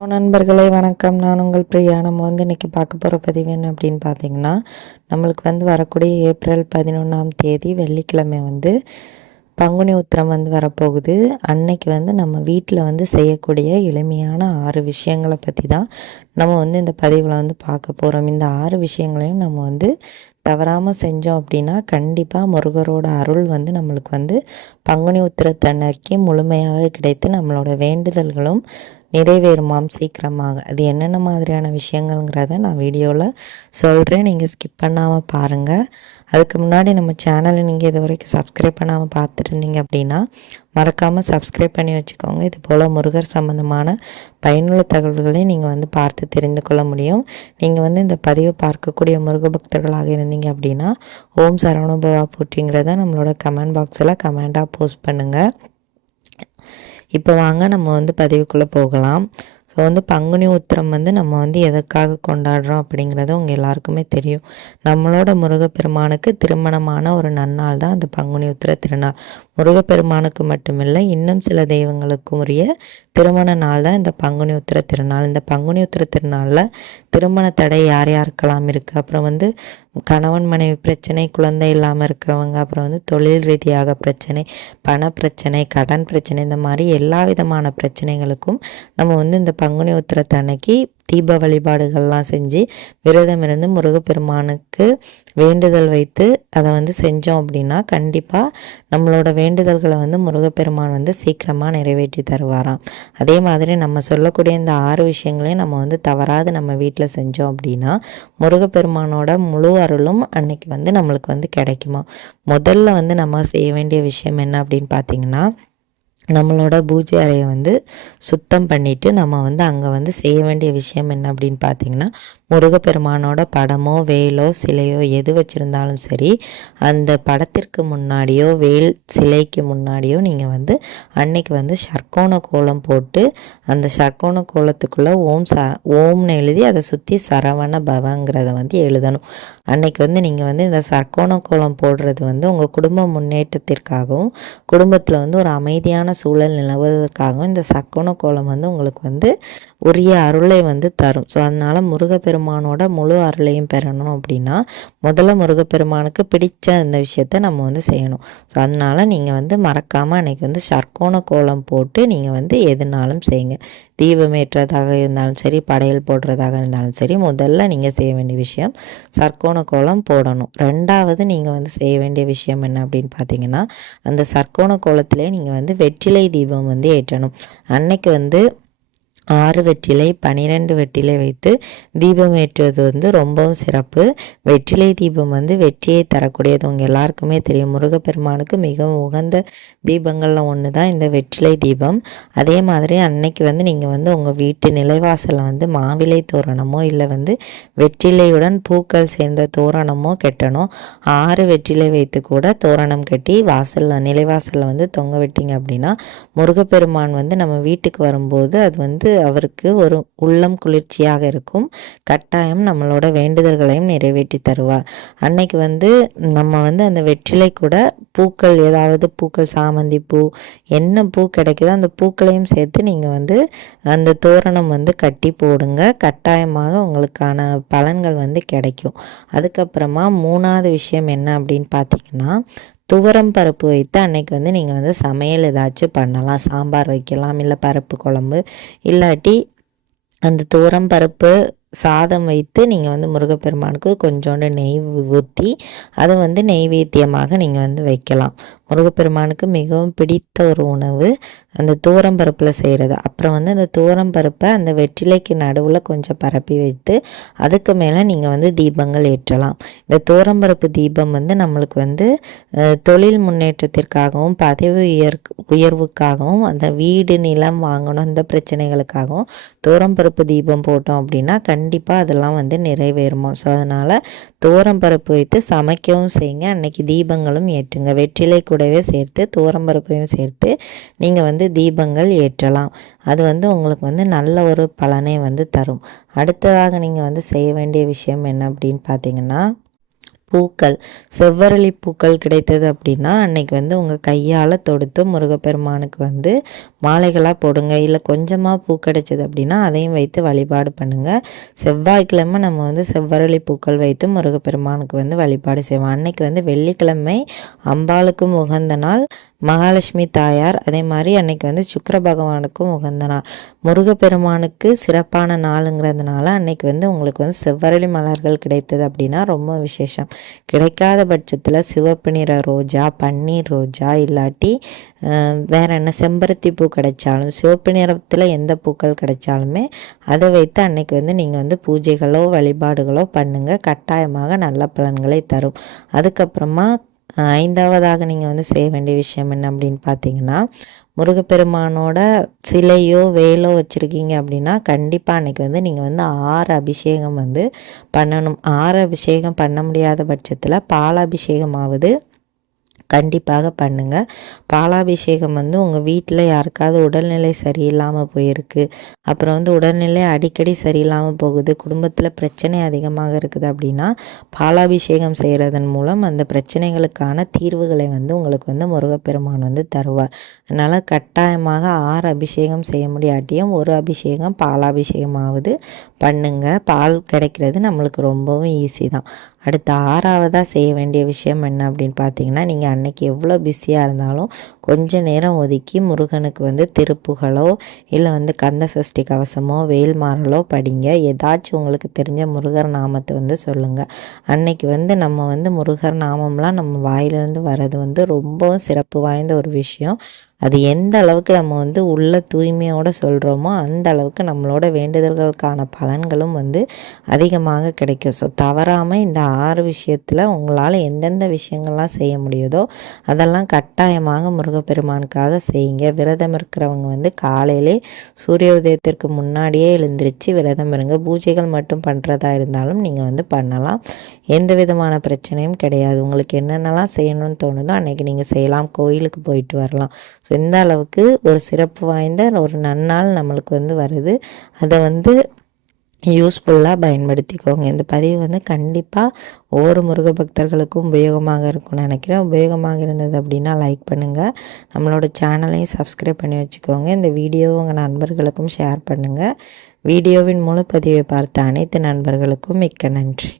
நண்பர்களே வணக்கம். நான் உங்கள் பிரியா. நம்ம வந்து இன்றைக்கி பார்க்க போகிற பதிவு என்ன அப்படின்னு பார்த்தீங்கன்னா நம்மளுக்கு வந்து வரக்கூடிய ஏப்ரல் பதினொன்றாம் தேதி வெள்ளிக்கிழமை வந்து பங்குனி உத்திரம் வந்து வரப்போகுது. அன்னைக்கு வந்து நம்ம வீட்டில் வந்து செய்யக்கூடிய எளிமையான ஆறு விஷயங்களை பற்றி தான் நம்ம வந்து இந்த பதிவில் வந்து பார்க்க போகிறோம் இந்த ஆறு விஷயங்களையும் நம்ம வந்து தவறாமல் செஞ்சோம் அப்படின்னா கண்டிப்பாக முருகரோட அருள் வந்து நம்மளுக்கு வந்து பங்குனி உத்திரத்தன்னைக்கு முழுமையாக கிடைத்து நம்மளோட வேண்டுதல்களும் நிறைவேறுமாம் சீக்கிரமாக. அது என்னென்ன மாதிரியான விஷயங்கள்ங்கிறத நான் வீடியோவில் சொல்கிறேன் நீங்கள் ஸ்கிப் பண்ணாமல் பாருங்கள் அதுக்கு முன்னாடி நம்ம சேனலை நீங்கள் இது வரைக்கும் சப்ஸ்கிரைப் பண்ணாமல் பார்த்துருந்தீங்க அப்படின்னா மறக்காமல் சப்ஸ்கிரைப் பண்ணி வச்சுக்கோங்க. இது போல் முருகர் சம்மந்தமான பயனுள்ள தகவல்களை நீங்கள் வந்து பார்த்து தெரிந்து கொள்ள முடியும். நீங்கள் வந்து இந்த பதிவை பார்க்கக்கூடிய முருக பக்தர்களாக இருந்தீங்க அப்படின்னா ஓம் சரவணபவா போட்டிங்கிறத நம்மளோட கமெண்ட் பாக்ஸில் கமெண்டாக போஸ்ட் பண்ணுங்கள் இப்போ வாங்க நம்ம வந்து பதிவுக்குள்ளே போகலாம். ஸோ வந்து பங்குனி உத்திரம் வந்து நம்ம வந்து எதற்காக கொண்டாடுறோம் அப்படிங்கிறது உங்கள் எல்லாருக்குமே தெரியும். நம்மளோட முருகப்பெருமானுக்கு திருமணமான ஒரு நன்னாள் தான் அந்த பங்குனி உத்திர திருநாள். முருகப்பெருமானுக்கு மட்டுமில்லை இன்னும் சில தெய்வங்களுக்கும் உரிய திருமண நாள் தான் இந்த பங்குனி உத்திர திருநாள். இந்த பங்குனி உத்திர திருநாளில் திருமண தடை யார் யாருக்கெல்லாம் இருக்குது அப்புறம் வந்து கணவன் மனைவி பிரச்சனை குழந்தை இல்லாமல் இருக்கிறவங்க அப்புறம் வந்து தொழில் ரீதியாக பிரச்சனை பண பிரச்சனை கடன் பிரச்சனை இந்த மாதிரி எல்லா விதமான பிரச்சனைகளுக்கும் நம்ம வந்து இந்த பங்குனி உத்திரத்தன்னைக்கு தீப வழிபாடுகள்லாம் செஞ்சு விரதம் இருந்து முருகப்பெருமானுக்கு வேண்டுதல் வைத்து அதை வந்து செஞ்சோம் அப்படின்னா கண்டிப்பாக நம்மளோட வேண்டுதல்களை வந்து முருகப்பெருமான் வந்து சீக்கிரமாக நிறைவேற்றி தருவாராம். அதே மாதிரி நம்ம சொல்லக்கூடிய இந்த ஆறு விஷயங்களையும் நம்ம வந்து தவறாது நம்ம வீட்டில் செஞ்சோம் அப்படின்னா முருகப்பெருமானோட முழு அருளும் அன்னைக்கு வந்து நம்மளுக்கு வந்து கிடைக்குமா முதல்ல வந்து நம்ம செய்ய வேண்டிய விஷயம் என்ன அப்படின்னு பார்த்தீங்கன்னா நம்மளோட பூஜை அறையை வந்து சுத்தம் பண்ணிவிட்டு நம்ம வந்து அங்கே வந்து செய்ய வேண்டிய விஷயம் என்ன அப்படின்னு பார்த்தீங்கன்னா முருகப்பெருமானோட படமோ வேலோ சிலையோ எது வச்சுருந்தாலும் சரி அந்த படத்திற்கு முன்னாடியோ வேல் சிலைக்கு முன்னாடியோ நீங்கள் வந்து அன்னைக்கு வந்து ஷர்க்கோண கோலம் போட்டு அந்த ஷர்க்கோண கோலத்துக்குள்ளே ஓம் ச ஓம்னு எழுதி அதை சுற்றி சரவண பவங்கிறத வந்து எழுதணும். அன்னைக்கு வந்து நீங்கள் வந்து இந்த சர்க்கோண கோலம் போடுறது வந்து உங்கள் குடும்ப முன்னேற்றத்திற்காகவும் குடும்பத்தில் வந்து ஒரு அமைதியான சூழல் நிலவுவதற்காகவும் இந்த சர்க்கோண கோலம் வந்து உங்களுக்கு வந்து உரிய அருளை வந்து தரும். ஸோ அதனால் முருகப்பெருமானோட முழு அருளையும் பெறணும் அப்படின்னா முதல்ல முருகப்பெருமானுக்கு பிடிச்ச இந்த விஷயத்த நம்ம வந்து செய்யணும். ஸோ அதனால் நீங்கள் வந்து மறக்காமல் அன்றைக்கி வந்து சர்க்கோண கோலம் போட்டு நீங்கள் வந்து எதுனாலும் செய்யுங்க. தீபம் ஏற்றதாக இருந்தாலும் சரி படையல் போடுறதாக இருந்தாலும் சரி முதல்ல நீங்கள் செய்ய வேண்டிய விஷயம் சர்க்கோண கோலம் போடணும். ரெண்டாவது நீங்கள் வந்து செய்ய வேண்டிய விஷயம் என்ன அப்படின்னு பார்த்தீங்கன்னா அந்த சர்க்கோண கோலத்திலே நீங்கள் வந்து வெற்றிலை தீபம் வந்து ஏற்றணும். அன்னைக்கு வந்து ஆறு வெற்றிலை பனிரெண்டு வெற்றிலை வைத்து தீபம் ஏற்றுவது வந்து ரொம்பவும் சிறப்பு. வெற்றிலை தீபம் வந்து வெற்றியை தரக்கூடியது. உங்கள் எல்லாருக்குமே தெரியும். முருகப்பெருமானுக்கு மிகவும் உகந்த தீபங்களில் ஒன்று தான் இந்த வெற்றிலை தீபம். அதே மாதிரி அன்னைக்கு வந்து நீங்கள் வந்து உங்கள் வீட்டு நிலைவாசலில் வந்து மாவிலை தோரணமோ இல்லை வந்து வெற்றிலையுடன் பூக்கள் சேர்ந்த தோரணமோ கட்டணும். ஆறு வெற்றிலை வைத்து கூட தோரணம் கட்டி வாசலில் நிலைவாசலில் வந்து தொங்க விட்டீங்க அப்படின்னா முருகப்பெருமான் வந்து நம்ம வீட்டுக்கு வரும்போது அது வந்து அவருக்கு ஒரு உள்ளம் குளிர்ச்சியாக இருக்கும். கட்டாயம் நம்மளோட வேண்டுதல்களையும் நிறைவேற்றி தருவார். அன்னைக்கு வந்து நம்ம வந்து அந்த வெற்றிலை கூட பூக்கள் ஏதாவது பூக்கள் சாமந்தி பூ என்ன பூ கிடைக்குதோ அந்த பூக்களையும் சேர்த்து நீங்கள் வந்து அந்த தோரணம் வந்து கட்டி போடுங்க. கட்டாயமாக உங்களுக்கான பலன்கள் வந்து கிடைக்கும். அதுக்கப்புறமா மூணாவது விஷயம் என்ன அப்படின்னு பார்த்தீங்கன்னா துவரம் பருப்பு வைத்து அன்னைக்கு வந்து நீங்கள் வந்து சமையல் ஏதாச்சும் பண்ணலாம். சாம்பார் வைக்கலாம் இல்லை பருப்பு குழம்பு. இல்லாட்டி அந்த துவரம் பருப்பு சாதம் வைத்து நீங்கள் வந்து முருகப்பெருமானுக்கு கொஞ்சோண்டு நெய் ஊற்றி அதை வந்து நெய்வேத்தியமாக நீங்கள் வந்து வைக்கலாம். முருகப்பெருமானுக்கு மிகவும் பிடித்த ஒரு உணவு அந்த தூரம் பருப்பில் செய்கிறது அப்புறம் வந்து அந்த தூரம் பருப்பை அந்த வெற்றிலைக்கு நடுவில் கொஞ்சம் பரப்பி வைத்து அதுக்கு மேலே நீங்கள் வந்து தீபங்கள் ஏற்றலாம். இந்த தூரம்பருப்பு தீபம் வந்து நம்மளுக்கு வந்து தொழில் முன்னேற்றத்திற்காகவும் பதவி உயர் உயர்வுக்காகவும் அந்த வீடு நிலம் வாங்கணும் அந்த பிரச்சனைகளுக்காகவும் தூரம்பருப்பு தீபம் போட்டோம் அப்படின்னா கண்டிப்பாக அதெல்லாம் வந்து நிறைவேறுமா. ஸோ அதனால் பருப்பு வைத்து சமைக்கவும் செய்யுங்க. அன்னைக்கு தீபங்களும் ஏற்றுங்க. வெற்றிலை கூடவே சேர்த்து பருப்பையும் சேர்த்து நீங்கள் வந்து தீபங்கள் ஏற்றலாம். அது வந்து உங்களுக்கு வந்து நல்ல ஒரு பலனை வந்து தரும். அடுத்ததாக நீங்கள் வந்து செய்ய வேண்டிய விஷயம் என்ன அப்படின்னு பார்த்தீங்கன்னா பூக்கள் செவ்வரளி பூக்கள் கிடைத்தது அப்படின்னா அன்னைக்கு வந்து உங்கள் கையால் தொடுத்து முருகப்பெருமானுக்கு வந்து மாலைகளாக போடுங்க. இல்லை கொஞ்சமாக பூ கிடைச்சது அப்படின்னா அதையும் வைத்து வழிபாடு பண்ணுங்கள் செவ்வாய்க்கிழமை நம்ம வந்து செவ்வரளி பூக்கள் வைத்து முருகப்பெருமானுக்கு வந்து வழிபாடு செய்வோம். அன்னைக்கு வந்து வெள்ளிக்கிழமை அம்பாளுக்கும் உகந்த நாள். மகாலட்சுமி தாயார் அதே மாதிரி அன்னைக்கு வந்து சுக்கர பகவானுக்கும் உகந்த நாள் முருகப்பெருமானுக்கு சிறப்பான நாளுங்கிறதுனால அன்னைக்கு வந்து உங்களுக்கு வந்து செவ்வரளி மலர்கள் கிடைத்தது அப்படின்னா ரொம்ப விசேஷம். கிடைக்காத பட்சத்தில் சிவப்பு நிற ரோஜா பன்னீர் ரோஜா இல்லாட்டி வேற என்ன செம்பருத்தி பூ கிடைச்சாலும் சிவப்பு நிறத்தில் எந்த பூக்கள் கிடைச்சாலுமே அதை வைத்து அன்னைக்கு வந்து நீங்கள் வந்து பூஜைகளோ வழிபாடுகளோ பண்ணுங்கள் கட்டாயமாக நல்ல பலன்களை தரும். அதுக்கப்புறமா ஐந்தாவதாக நீங்கள் வந்து செய்ய வேண்டிய விஷயம் என்ன அப்படின்னு பார்த்தீங்கன்னா முருகப்பெருமானோட சிலையோ வேலோ வச்சுருக்கீங்க அப்படின்னா கண்டிப்பாக அன்னைக்கு வந்து நீங்கள் வந்து ஆறு அபிஷேகம் வந்து பண்ணணும். ஆறு அபிஷேகம் பண்ண முடியாத பட்சத்தில் பாலாபிஷேகமாவது கண்டிப்பாக பண்ணுங்கள் பாலாபிஷேகம் வந்து உங்கள் வீட்டில் யாருக்காவது உடல்நிலை சரியில்லாமல் போயிருக்கு. அப்புறம் வந்து உடல்நிலை அடிக்கடி சரியில்லாமல் போகுது. குடும்பத்தில் பிரச்சனை அதிகமாக இருக்குது அப்படின்னா பாலாபிஷேகம் செய்கிறதன் மூலம் அந்த பிரச்சனைகளுக்கான தீர்வுகளை வந்து உங்களுக்கு வந்து முருகப்பெருமான் வந்து தருவார். அதனால் கட்டாயமாக ஆறு அபிஷேகம் செய்ய முடியாட்டியும் ஒரு அபிஷேகம் பாலாபிஷேகமாவது பண்ணுங்க. பால் கிடைக்கிறது நம்மளுக்கு ரொம்பவும் ஈஸி தான். அடுத்து ஆறாவதாக செய்ய வேண்டிய விஷயம் என்ன அப்படின்னு பார்த்தீங்கன்னா நீங்கள் அன்னைக்கு எவ்வளோ பிஸியாக இருந்தாலும் கொஞ்ச நேரம் ஒதுக்கி முருகனுக்கு வந்து திருப்புகளோ இல்லை வந்து கந்த சஷ்டி கவசமோ வேல்மாறலோ படிங்க. ஏதாச்சும் உங்களுக்கு தெரிஞ்ச முருகர் நாமத்தை வந்து சொல்லுங்கள் அன்னைக்கு வந்து நம்ம வந்து முருகர் நாமம்லாம் நம்ம வாயிலிருந்து வர்றது வந்து ரொம்பவும் சிறப்பு வாய்ந்த ஒரு விஷயம். அது எந்த அளவுக்கு நம்ம வந்து உள்ள தூய்மையோடு சொல்கிறோமோ அந்த அளவுக்கு நம்மளோட வேண்டுதல்களுக்கான பலன்களும் வந்து அதிகமாக கிடைக்கும். ஸோ தவறாமல் இந்த ஆறு விஷயத்தில் உங்களால் எந்தெந்த விஷயங்கள்லாம் செய்ய முடியுதோ அதெல்லாம் கட்டாயமாக முருகப்பெருமானுக்காக செய்யுங்க. விரதம் இருக்கிறவங்க வந்து காலையிலே சூரிய உதயத்திற்கு முன்னாடியே எழுந்திருச்சு விரதம் இருங்க. பூஜைகள் மட்டும் பண்ணுறதா இருந்தாலும் நீங்கள் வந்து பண்ணலாம். எந்த விதமான பிரச்சனையும் கிடையாது. உங்களுக்கு என்னென்னலாம் செய்யணும்னு தோணுதோ அன்றைக்கி நீங்கள் செய்யலாம். கோயிலுக்கு போயிட்டு வரலாம். ஸோ இந்த அளவுக்கு ஒரு சிறப்பு வாய்ந்த ஒரு நன்னாள் நம்மளுக்கு வந்து வருது. அதை வந்து யூஸ்ஃபுல்லாக பயன்படுத்திக்கோங்க. இந்த பதிவு வந்து கண்டிப்பாக ஒவ்வொரு முருக பக்தர்களுக்கும் உபயோகமாக இருக்கும்னு நினைக்கிறேன். உபயோகமாக இருந்தது அப்படின்னா லைக் பண்ணுங்கள் நம்மளோட சேனலையும் சப்ஸ்கிரைப் பண்ணி வச்சுக்கோங்க. இந்த வீடியோவை உங்கள் நண்பர்களுக்கும் ஷேர் பண்ணுங்கள் வீடியோவின் முழு பதிவை பார்த்த அனைத்து நண்பர்களுக்கும் மிக்க நன்றி.